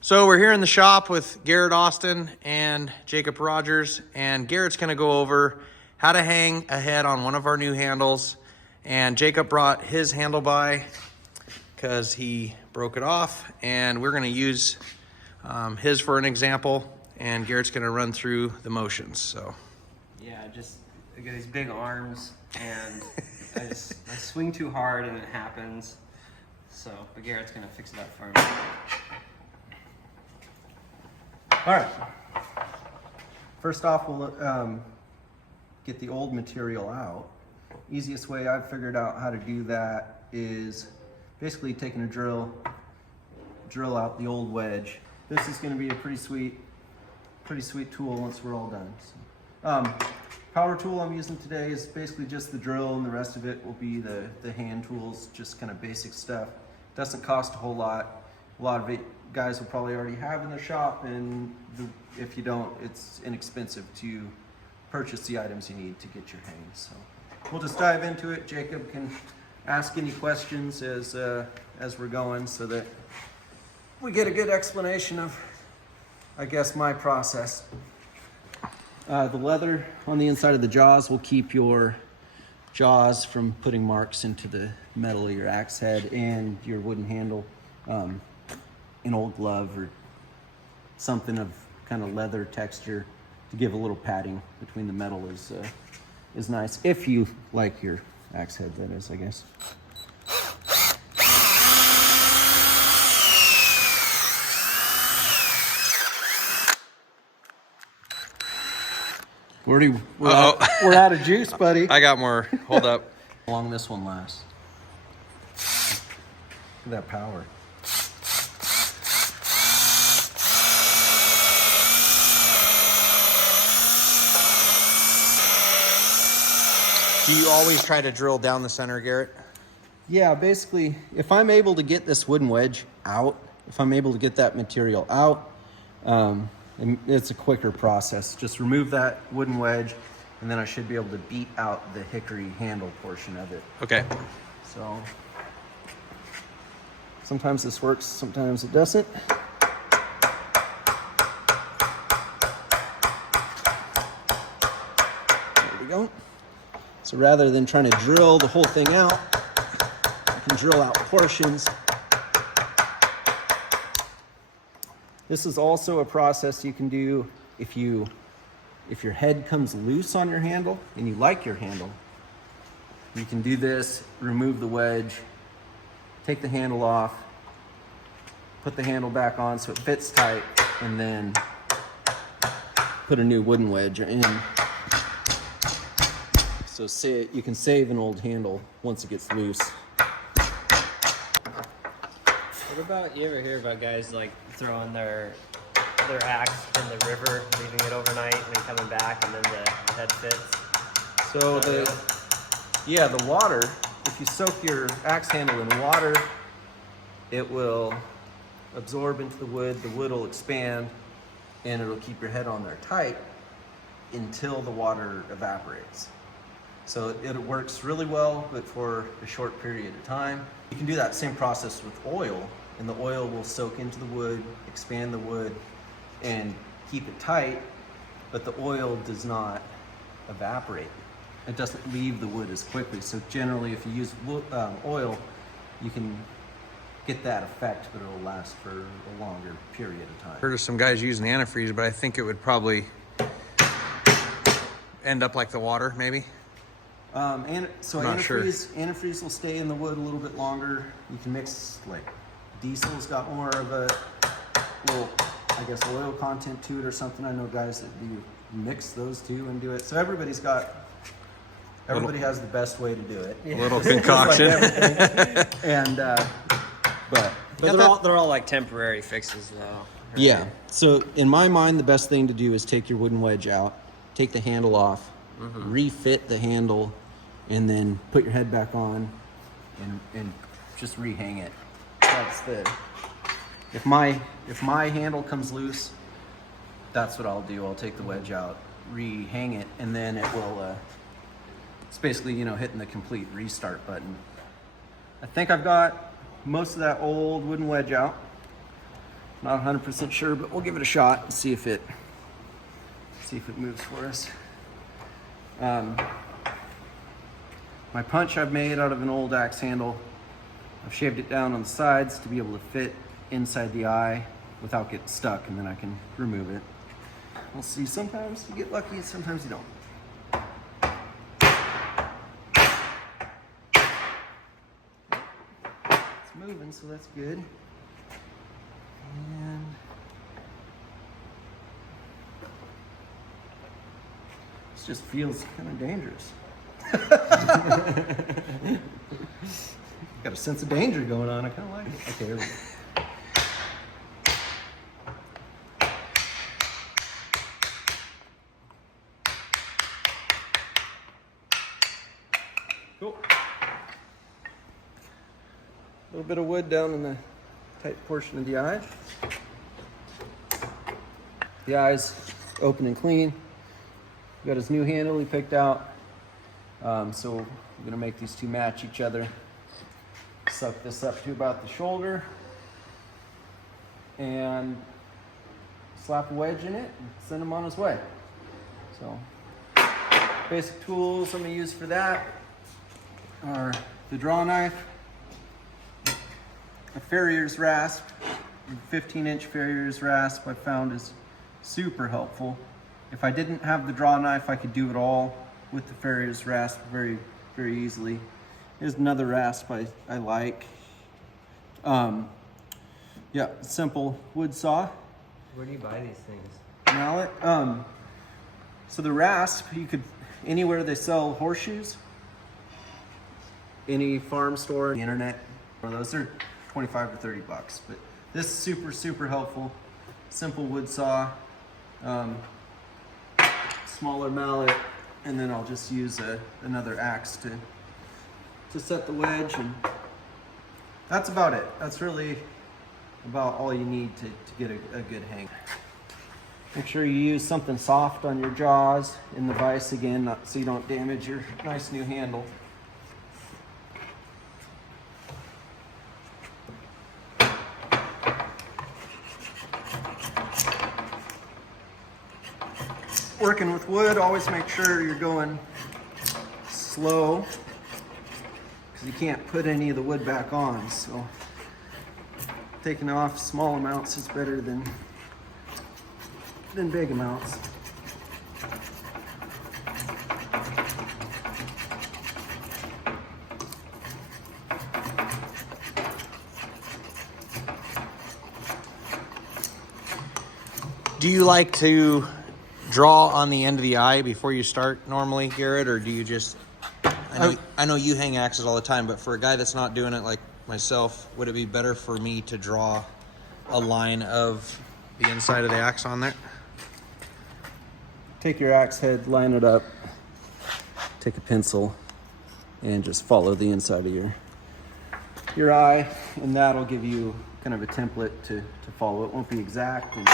So we're here in the shop with Garrett Austin and Jacob Rogers, and Garrett's gonna go over how to hang a head on one of our new handles. And Jacob brought his handle by because he broke it off, and we're gonna use his for an example, and Garrett's gonna run through the motions, so. Yeah, I got these big arms, and I swing too hard and it happens. So, but Garrett's gonna fix it up for me. All right. First off, we'll get the old material out. Easiest way I've figured out how to do that is basically taking a drill out the old wedge. This is going to be a pretty sweet tool once we're all done. So, power tool I'm using today is basically just the drill, and the rest of it will be the hand tools, just kind of basic stuff. Doesn't cost a whole lot. A lot of it guys will probably already have in their shop, and if you don't, it's inexpensive to purchase the items you need to get your hang. So we'll just dive into it. Jacob can ask any questions as we're going, so that we get a good explanation of, I guess, my process. The leather on the inside of the jaws will keep your jaws from putting marks into the metal of your axe head, and your wooden handle. An old glove or something of kind of leather texture to give a little padding between the metal is nice, if you like your axe head, that is, I guess. We're out of juice, buddy. I got more. Hold up. How long this one lasts? Look at that power. Do you always try to drill down the center, Garrett? Yeah, basically, if I'm able to get this wooden wedge out, if I'm able to get that material out, it's a quicker process. Just remove that wooden wedge, and then I should be able to beat out the hickory handle portion of it. Okay. So sometimes this works, sometimes it doesn't. There we go. So rather than trying to drill the whole thing out, I can drill out portions. This is also a process you can do if your head comes loose on your handle and you like your handle. You can do this, remove the wedge, take the handle off, put the handle back on so it fits tight, and then put a new wooden wedge in. So you can save an old handle once it gets loose. What about, you ever hear about guys like throwing their axe in the river, leaving it overnight, and then coming back, and then the head fits? So the water, if you soak your axe handle in water, it will absorb into the wood will expand, and it'll keep your head on there tight until the water evaporates. So it works really well, but for a short period of time. You can do that same process with oil, and the oil will soak into the wood, expand the wood, and keep it tight, but the oil does not evaporate. It doesn't leave the wood as quickly. So generally, if you use oil, you can get that effect, but it'll last for a longer period of time. Heard of some guys using antifreeze, but I think it would probably end up like the water, maybe. Antifreeze will stay in the wood a little bit longer. You can mix, like, diesel's got more of a little, I guess, oil content to it or something. I know guys that do mix those two and do it. So everybody has the best way to do it. A little concoction. But they're all like temporary fixes though. Right? Yeah. So in my mind, the best thing to do is take your wooden wedge out, take the handle off, refit the handle, and then put your head back on and just rehang it. That's if my handle comes loose, that's what I'll do. I'll take the wedge out, rehang it, and then it will it's basically, hitting the complete restart button. I think I've got most of that old wooden wedge out. Not 100% sure, but we'll give it a shot and see if it moves for us. My punch I've made out of an old axe handle. I've shaved it down on the sides to be able to fit inside the eye without getting stuck, and then I can remove it. We'll see. Sometimes you get lucky, sometimes you don't. It's moving, so that's good. And this just feels kind of dangerous. Got a sense of danger going on. I kind of like it. Okay, here we go. Cool. A little bit of wood down in the tight portion of the eye. The eye's open and clean. Got his new handle he picked out. So I'm gonna make these two match each other. Suck this up to about the shoulder and slap a wedge in it and send him on his way. So basic tools I'm gonna use for that are the draw knife, a farrier's rasp. A 15-inch farrier's rasp I found is super helpful. If I didn't have the draw knife, I could do it all with the farrier's rasp very, very easily. Here's another rasp I like. Yeah, simple wood saw. Where do you buy these things? Mallet. So the rasp, you could, anywhere they sell horseshoes, any farm store, the internet, or those are 25 to 30 bucks. But this is super, super helpful. Simple wood saw, smaller mallet, and then I'll just use another axe to set the wedge, and that's about it. That's really about all you need to get a good hang. Make sure you use something soft on your jaws in the vise again, so you don't damage your nice new handle. Working with wood, always make sure you're going slow, because you can't put any of the wood back on. So taking off small amounts is better than big amounts. Do you like to draw on the end of the eye before you start normally, Garrett, or do you just, I know you hang axes all the time, but for a guy that's not doing it like myself, would it be better for me to draw a line of the inside of the axe on there? Take your axe head, line it up, take a pencil, and just follow the inside of your eye, and that'll give you kind of a template to follow. It won't be exact, and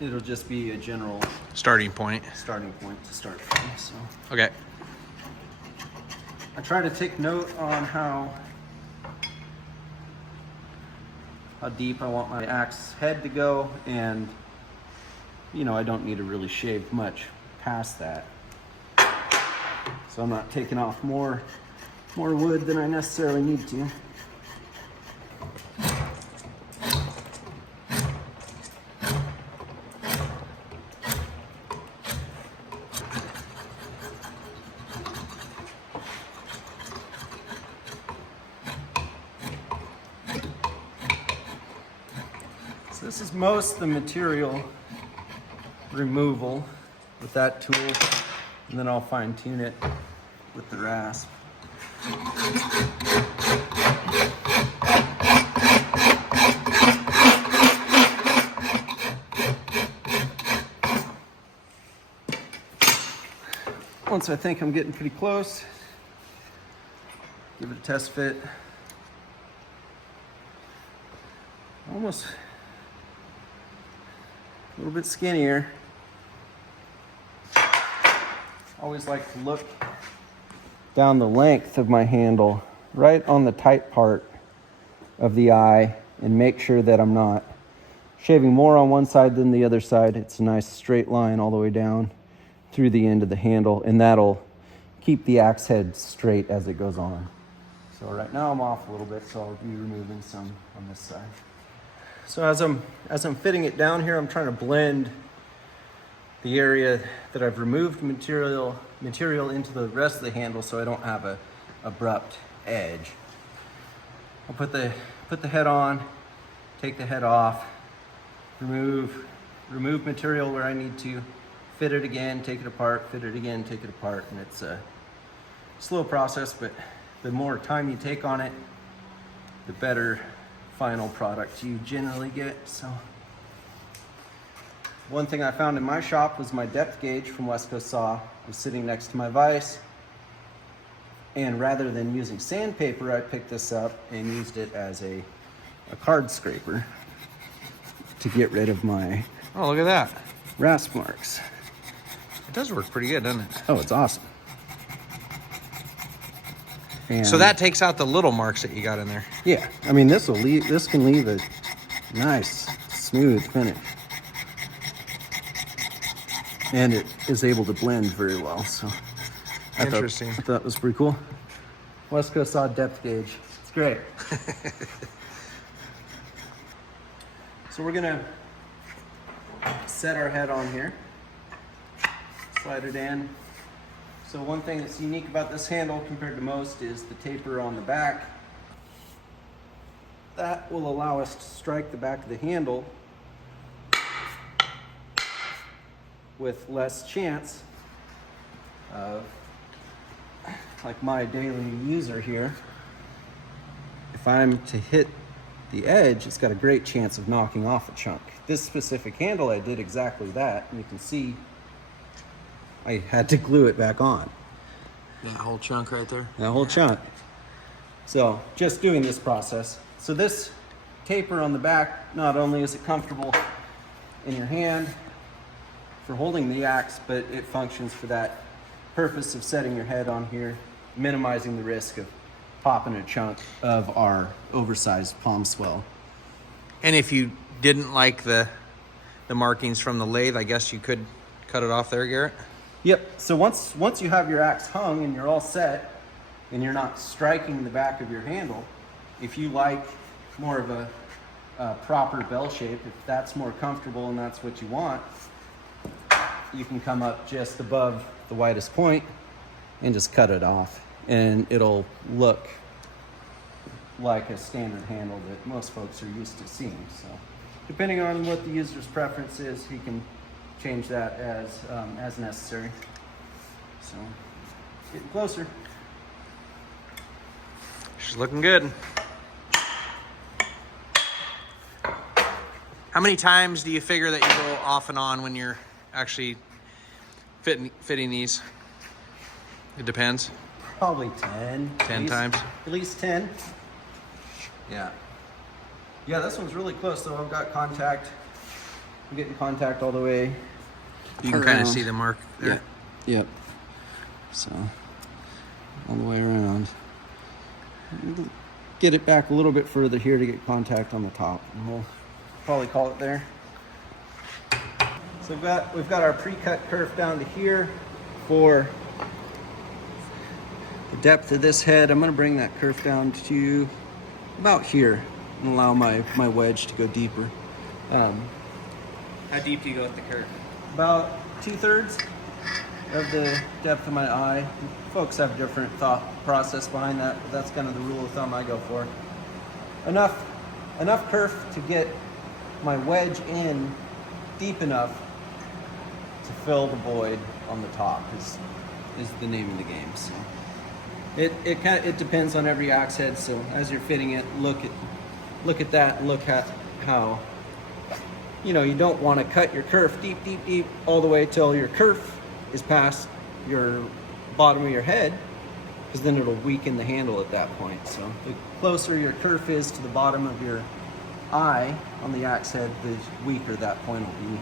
it'll just be a general Starting point. to start from. So Okay. I try to take note on how deep I want my axe head to go, and you know, I don't need to really shave much past that, so I'm not taking off more wood than I necessarily need to. So this is most of the material removal with that tool, and then I'll fine tune it with the rasp. Once I think I'm getting pretty close, give it a test fit. Almost a little bit skinnier. Always like to look down the length of my handle, right on the tight part of the eye, and make sure that I'm not shaving more on one side than the other side. It's a nice straight line all the way down through the end of the handle, and that'll keep the axe head straight as it goes on. So right now I'm off a little bit, so I'll be removing some on this side. So as I'm fitting it down here, I'm trying to blend the area that I've removed material into the rest of the handle so I don't have a abrupt edge. I'll put the head on, take the head off, remove material where I need to, fit it again, take it apart, fit it again, take it apart, and it's a slow process, but the more time you take on it, the better final product you generally get. So one thing I found in my shop was my depth gauge from West Coast Saw was sitting next to my vise, and rather than using sandpaper, I picked this up and used it as a card scraper to get rid of my Oh, look at that. rasp marks. It does work pretty good, doesn't it? Oh, it's awesome. And So that takes out the little marks that you got in there. yeah, I mean this can leave a nice smooth finish, and it is able to blend very well. So Interesting. I thought that was pretty cool. West Coast Saw depth gauge. It's great. So we're gonna set our head on here. Slide it in. So one thing that's unique about this handle compared to most is the taper on the back. That will allow us to strike the back of the handle with less chance of, like my daily user here, if I'm to hit the edge, it's got a great chance of knocking off a chunk. This specific handle, I did exactly that, and you can see I had to glue it back on. That whole chunk right there. That whole chunk. So just doing this process. So this taper on the back, not only is it comfortable in your hand for holding the axe, but it functions for that purpose of setting your head on here, minimizing the risk of popping a chunk of our oversized palm swell. And if you didn't like the markings from the lathe, I guess you could cut it off there, Garrett? Yep, so once you have your axe hung and you're all set and you're not striking the back of your handle, if you like more of a proper bell shape, if that's more comfortable and that's what you want, you can come up just above the widest point and just cut it off, and it'll look like a standard handle that most folks are used to seeing. So depending on what the user's preference is, he can change that as necessary. So getting closer. She's looking good. How many times do you figure that you go off and on when you're actually fitting these? It depends. Probably 10. 10 times? At least 10. Yeah. Yeah, this one's really close though. I've got contact. I'm getting contact all the way. You can kind of around. see the mark there. Yep. So, all the way around. Get it back a little bit further here to get contact on the top. And we'll probably call it there. So we've got our pre-cut kerf down to here for the depth of this head. I'm going to bring that kerf down to about here and allow my wedge to go deeper. How deep do you go with the kerf? About 2/3 of the depth of my eye. Folks have different thought process behind that, but that's kind of the rule of thumb I go for. Enough kerf to get my wedge in deep enough to fill the void on the top is the name of the game. So it depends on every axe head. So as you're fitting it, look at that and look at how, you know, you don't want to cut your kerf deep all the way till your kerf is past your bottom of your head, because then it'll weaken the handle at that point. So the closer your kerf is to the bottom of your eye on the axe head, the weaker that point will be.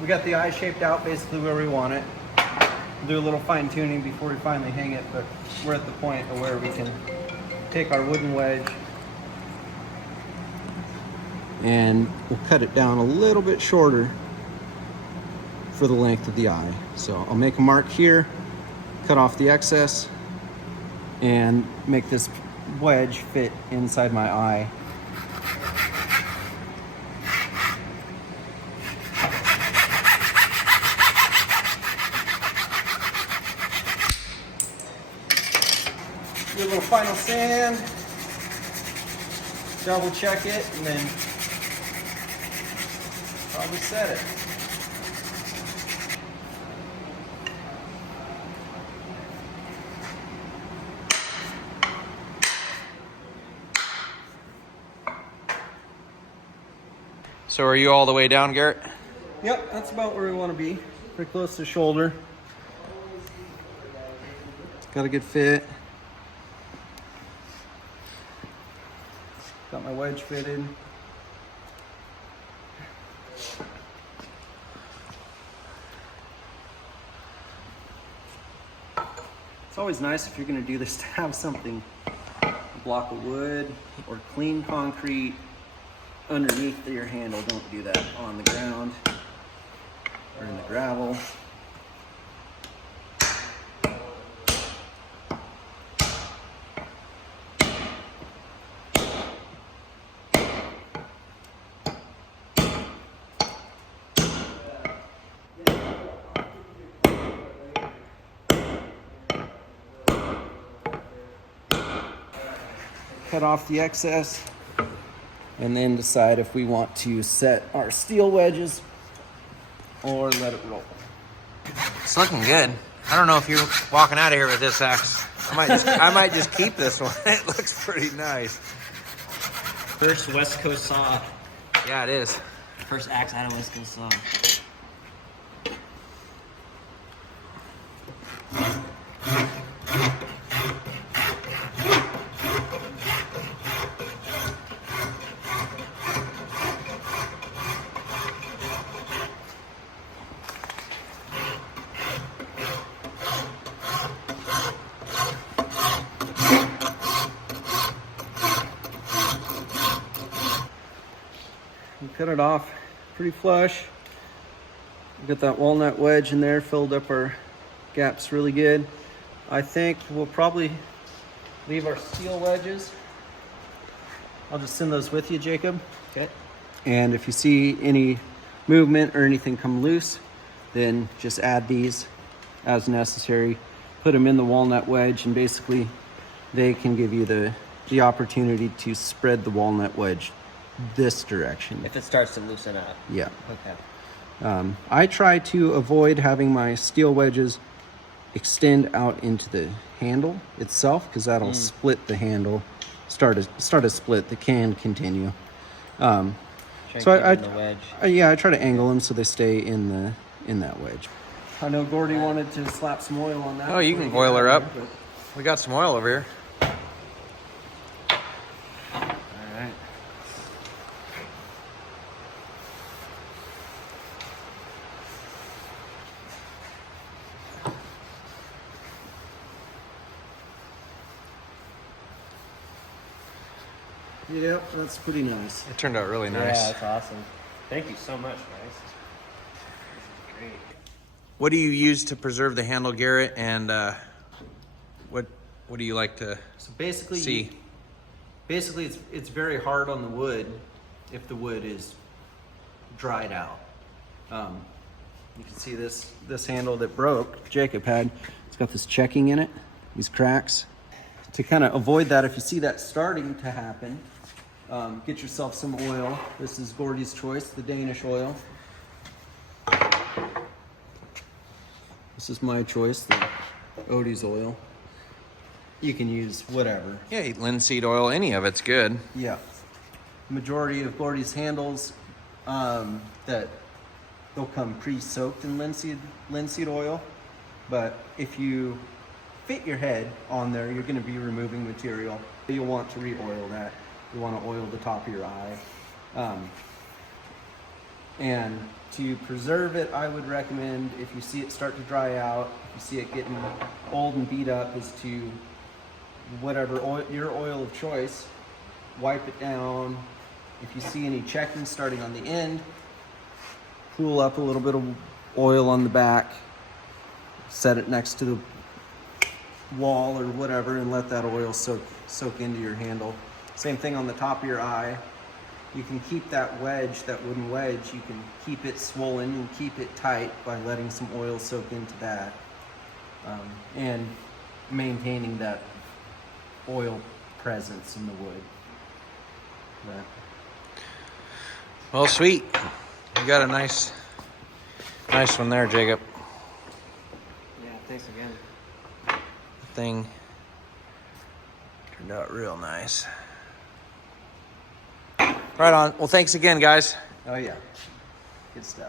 we got the eye shaped out basically where we want it. We'll do a little fine tuning before we finally hang it, but we're at the point of where we can take our wooden wedge and we'll cut it down a little bit shorter for the length of the eye. So I'll make a mark here, cut off the excess, and make this wedge fit inside my eye. Do a little final sand, double check it, and then probably set it. So are you all the way down, Garrett? Yep, that's about where we want to be. Pretty close to shoulder. Got a good fit. Got my wedge fitted. It's always nice if you're going to do this to have something, a block of wood or clean concrete underneath your handle. Don't do that on the ground or in the gravel. Cut off the excess and then decide if we want to set our steel wedges or let it roll. It's looking good. I don't know if you're walking out of here with this axe. I might just keep this one. It looks pretty nice. First West Coast saw. Yeah, it is. First axe out of West Coast saw. We cut it off pretty flush. We got that walnut wedge in there, filled up our gaps really good. I think we'll probably leave our steel wedges. I'll just send those with you, Jacob. Okay. And if you see any movement or anything come loose, then just add these as necessary. Put them in the walnut wedge, and basically they can give you the opportunity to spread the walnut wedge this direction. If it starts to loosen up. Yeah. Okay. I try to avoid having my steel wedges extend out into the handle itself, because that'll split the handle. Start a split that can continue. So the wedge. I try to angle them so they stay in that wedge. I know Gordy wanted to slap some oil on that. Oh, you can boil her up. We got some oil over here. All right. Yep, that's pretty nice. It turned out really nice. Yeah, that's awesome. Thank you so much, guys. This is great. What do you use to preserve the handle, Garrett? And what do you like to So basically, see? It's very hard on the wood if the wood is dried out. You can see this handle that broke, Jacob had. It's got this checking in it, these cracks. To kind of avoid that, if you see that starting to happen, get yourself some oil. This is Gordy's choice, the Danish oil. This is my choice, the Odie's oil. You can use whatever. Yeah, linseed oil, any of it's good. Yeah. Majority of Gordy's handles that they'll come pre-soaked in linseed oil, but if you fit your head on there, you're going to be removing material. You'll want to re-oil that. You want to oil the top of your eye. And To preserve it, I would recommend, if you see it start to dry out, if you see it getting old and beat up, is to whatever oil, your oil of choice, wipe it down. If you see any checking starting on the end, pool up a little bit of oil on the back, set it next to the wall or whatever, and let that oil soak into your handle. Same thing on the top of your eye. You can keep that wedge, that wooden wedge, you can keep it swollen and keep it tight by letting some oil soak into that, and maintaining that oil presence in the wood. But, Well, sweet. You got a nice one there, Jacob. Yeah, thanks again. The thing turned out real nice. Right on. Well, thanks again, guys. oh yeah, good stuff.